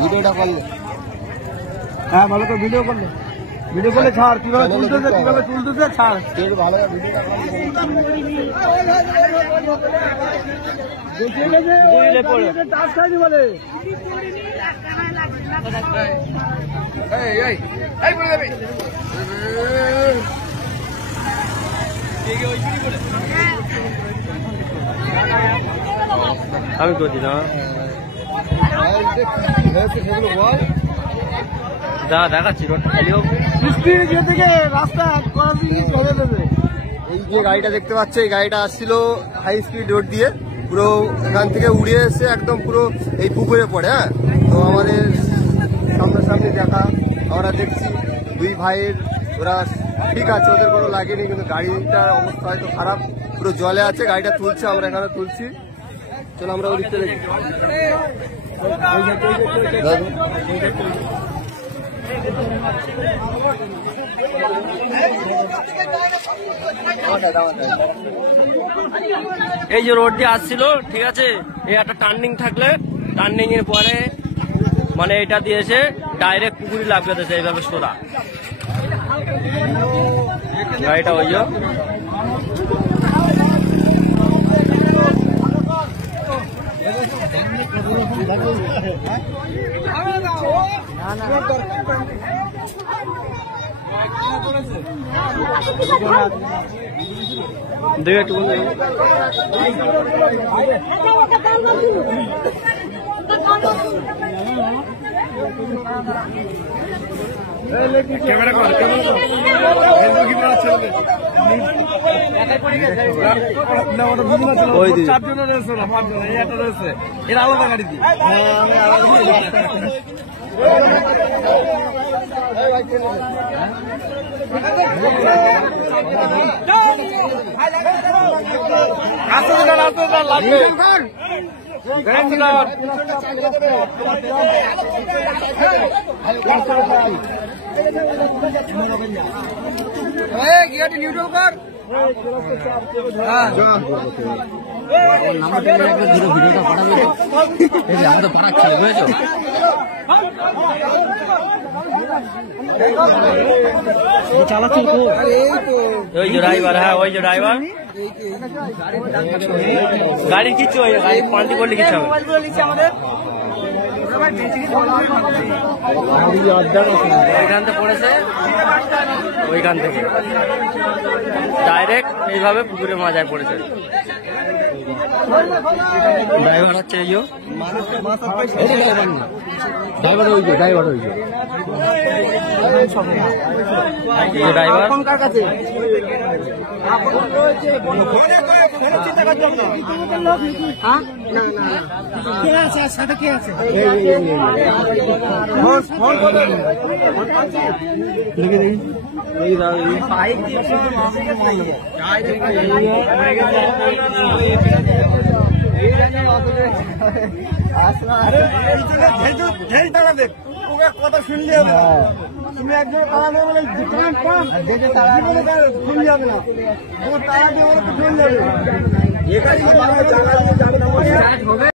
ভিডিওটা করলে হ্যাঁ ভালো করে ভিডিও করলে ছাড় কিভাবে তুলতেছে ছাড় ভালো আমি করছি না দেখাচ্ছি থেকে রাস্তা চলে দেবে। এই যে গাড়িটা দেখতে পাচ্ছ, এই গাড়িটা আসছিল হাই স্পিড রোড দিয়ে, পুরো এখান থেকে উড়ে এসে একদম পুরো এই পুকুরে পড়ে। হ্যাঁ, তো আমাদের সামনাসামনি দেখা, আমরা দেখছি দুই ভাইয়ের, ওরা ঠিক আছে, ওদের কোনো লাগেনি, কিন্তু গাড়িটার অবস্থা হয়তো খারাপ, পুরো জলে আছে। গাড়িটা তুলছে, আমরা এখানে তুলছি। চলো আমরা ওদিক চলে যাই। এই যে রোড দিয়ে আসছিল, ঠিক আছে, এই একটা টার্নিং থাকলে টার্নিং এর পরে মানে এটা দিয়েছে ডাইরেক্ট পুকুরি লাগবে দিয়েছে এইভাবে সোজা গাড়িটা। ওই দেখে একটু ক্যামেরা কর চারজনের রয়েছে না, পাঁচজন, এই একটা রয়েছে, এর আলাদা গাড়ি দিয়ে গিয়াটি নিউট্রাল কর। ভিডিওটা পাঠাবে, আমি তো পাঠাচ্ছি, বুঝেছো? ওই যে ড্রাইভার, হ্যাঁ ওই যে ড্রাইভার, গাড়ির কিছু পাল্টি করলে কিছু হবে। ওইখান থেকে পড়েছে, ওইখান থেকে ডাইরেক্ট এইভাবে পুকুরের মাঝায় পড়েছে। ড্রাইভার হচ্ছে এই ড্রাইভার কার কাছে সাথে কে আছে? কথা শুনলে তুমি একজন তাড়াবে বলে শুনলে হবে না, তাড়াবে বলে তো শুনলে হবে।